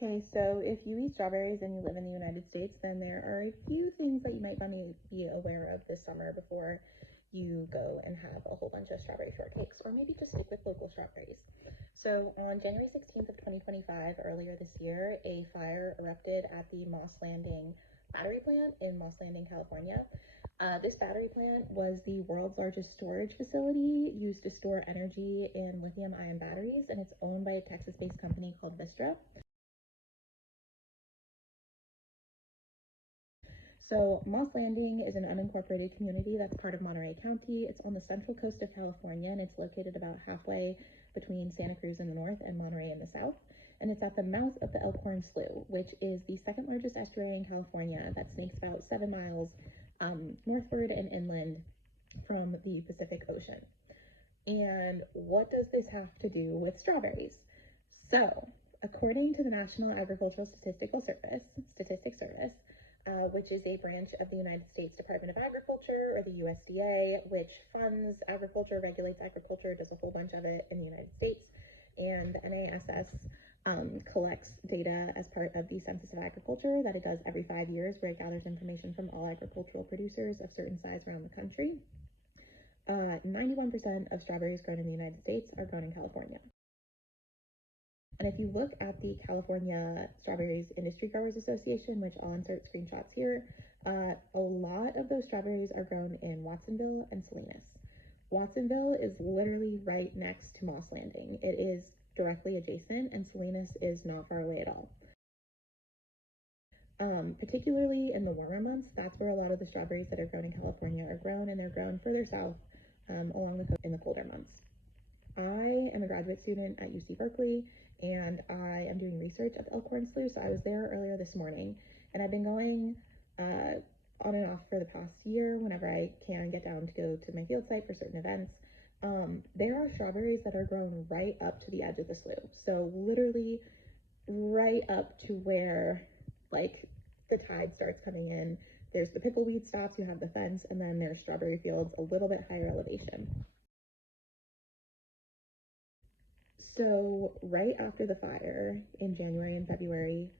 Hey, so if you eat strawberries and you live in the United States, then there are a few things that you might want to be aware of this summer before you go and have a whole bunch of strawberry shortcakes, or maybe just stick with local strawberries. So on January 16th of 2025, earlier this year, a fire erupted at the Moss Landing battery plant in Moss Landing, California. This battery plant was the world's largest storage facility used to store energy in lithium ion batteries, and it's owned by a Texas-based company called Vistra. So Moss Landing is an unincorporated community that's part of Monterey County. It's on the central coast of California, and it's located about halfway between Santa Cruz in the north and Monterey in the south. And it's at the mouth of the Elkhorn Slough, which is the second largest estuary in California that snakes about 7 miles northward and inland from the Pacific Ocean. And what does this have to do with strawberries? So, according to the National Agricultural Statistics Service, which is a branch of the United States Department of Agriculture, or the USDA, which funds agriculture, regulates agriculture, does a whole bunch of it in the United States, and the NASS collects data as part of the Census of Agriculture that it does every 5 years, where it gathers information from all agricultural producers of certain size around the country. 91% of strawberries grown in the United States are grown in California. And if you look at the California Strawberries Industry Growers Association, which I'll insert screenshots here, a lot of those strawberries are grown in Watsonville and Salinas. Watsonville is literally right next to Moss Landing. It is directly adjacent, and Salinas is not far away at all. Particularly in the warmer months, that's where a lot of the strawberries that are grown in California are grown, and they're grown further south along the coast in the colder months. I am a graduate student at UC Berkeley, and I am doing research at the Elkhorn Slough. So I was there earlier this morning, and I've been going on and off for the past year whenever I can get down to go to my field site for certain events. There are strawberries that are grown right up to the edge of the slough. So literally right up to where like the tide starts coming in. There's the pickleweed stops, you have the fence, and then there's strawberry fields a little bit higher elevation. So right after the fire in January and February,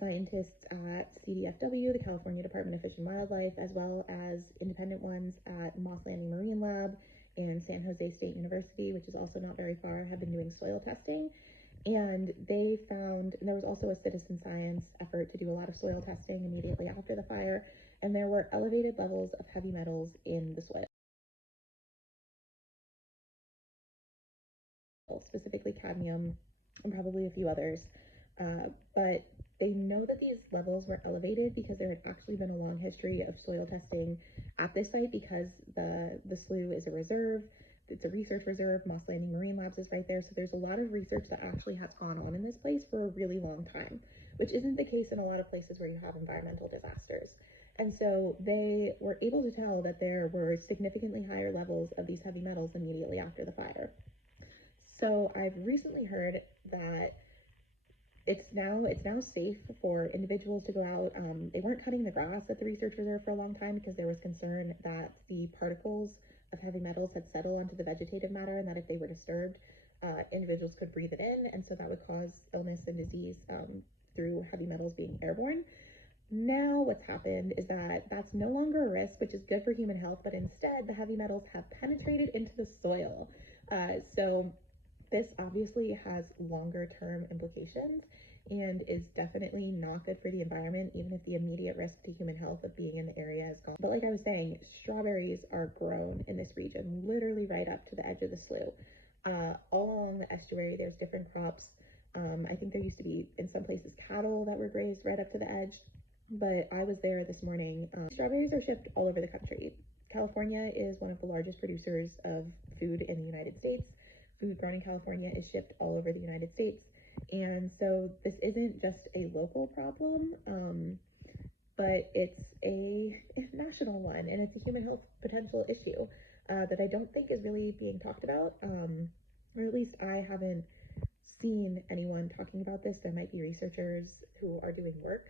scientists at CDFW, the California Department of Fish and Wildlife, as well as independent ones at Moss Landing Marine Lab and San Jose State University, which is also not very far, have been doing soil testing. And they found, and there was also a citizen science effort to do a lot of soil testing immediately after the fire, and there were elevated levels of heavy metals in the soil, specifically cadmium and probably a few others. But they know that these levels were elevated because there had actually been a long history of soil testing at this site, because the slough is a reserve. It's a research reserve. Moss Landing Marine Labs is right there. So there's a lot of research that actually has gone on in this place for a really long time, which isn't the case in a lot of places where you have environmental disasters. And so they were able to tell that there were significantly higher levels of these heavy metals immediately after the fire. So I've recently heard that it's now safe for individuals to go out. They weren't cutting the grass at the research reserve for a long time because there was concern that the particles of heavy metals had settled onto the vegetative matter, and that if they were disturbed, individuals could breathe it in, and so that would cause illness and disease through heavy metals being airborne. Now what's happened is that that's no longer a risk, which is good for human health, but instead the heavy metals have penetrated into the soil. So this obviously has longer term implications and is definitely not good for the environment, even if the immediate risk to human health of being in the area is gone. But like I was saying, strawberries are grown in this region, literally right up to the edge of the slough. All along the estuary, there's different crops. I think there used to be, in some places, cattle that were grazed right up to the edge. But I was there this morning. Strawberries are shipped all over the country. California is one of the largest producers of food in the United States. Food grown in California is shipped all over the United States. And so this isn't just a local problem, but it's a national one, and it's a human health potential issue that I don't think is really being talked about, or at least I haven't seen anyone talking about this. There might be researchers who are doing work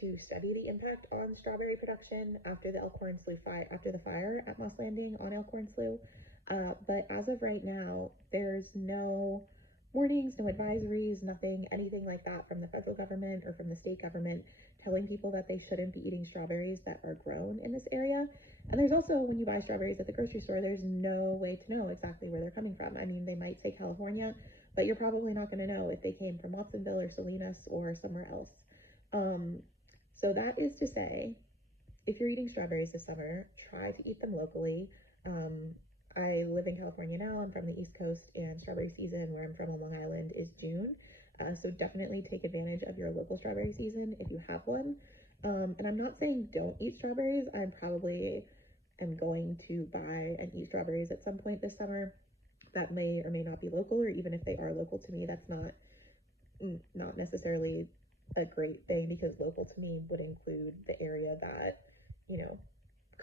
to study the impact on strawberry production after the Elkhorn Slough fire, after the fire at Moss Landing on Elkhorn Slough. But as of right now, there's no warnings, no advisories, anything like that from the federal government the state government telling people that they shouldn't be eating strawberries that are grown in this area. And there's also, when you buy strawberries at the grocery store, there's no way to know exactly where they're coming from. I mean, they might say California, but you're probably not going to know if they came from Watsonville or Salinas or somewhere else. So that is to say, if you're eating strawberries this summer, try to eat them locally. I live in California now. I'm from the East Coast, and strawberry season where I'm from on Long Island is June. So definitely take advantage of your local strawberry season if you have one. And I'm not saying don't eat strawberries. I probably am going to buy and eat strawberries at some point this summer. That may or may not be local, or even if they are local to me, that's not necessarily a great thing, because local to me would include the area that, you know,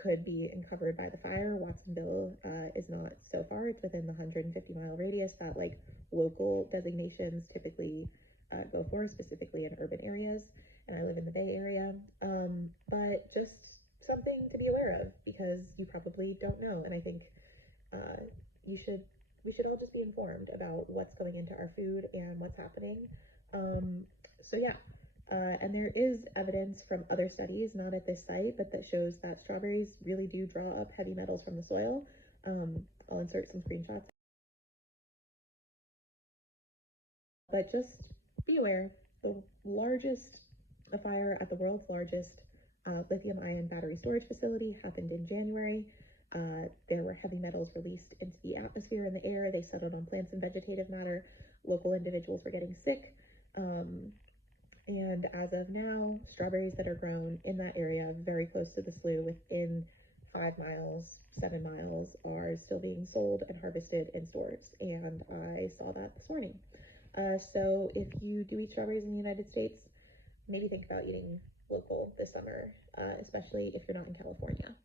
could be covered by the fire. Watsonville is not so far. It's within the 150-mile radius that like local designations typically go for, specifically in urban areas. And I live in the Bay Area. But just something to be aware of, because you probably don't know. And I think we should all just be informed about what's going into our food and what's happening. So yeah. And there is evidence from other studies, not at this site, but that shows that strawberries really do draw up heavy metals from the soil. I'll insert some screenshots. But just be aware, the fire at the world's largest lithium-ion battery storage facility happened in January. There were heavy metals released into the atmosphere and the air. They settled on plants and vegetative matter. Local individuals were getting sick. And as of now, strawberries that are grown in that area, very close to the slough, within 5 miles, 7 miles, are still being sold and harvested in stores. And I saw that this morning. So if you do eat strawberries in the United States, maybe think about eating local this summer, especially if you're not in California.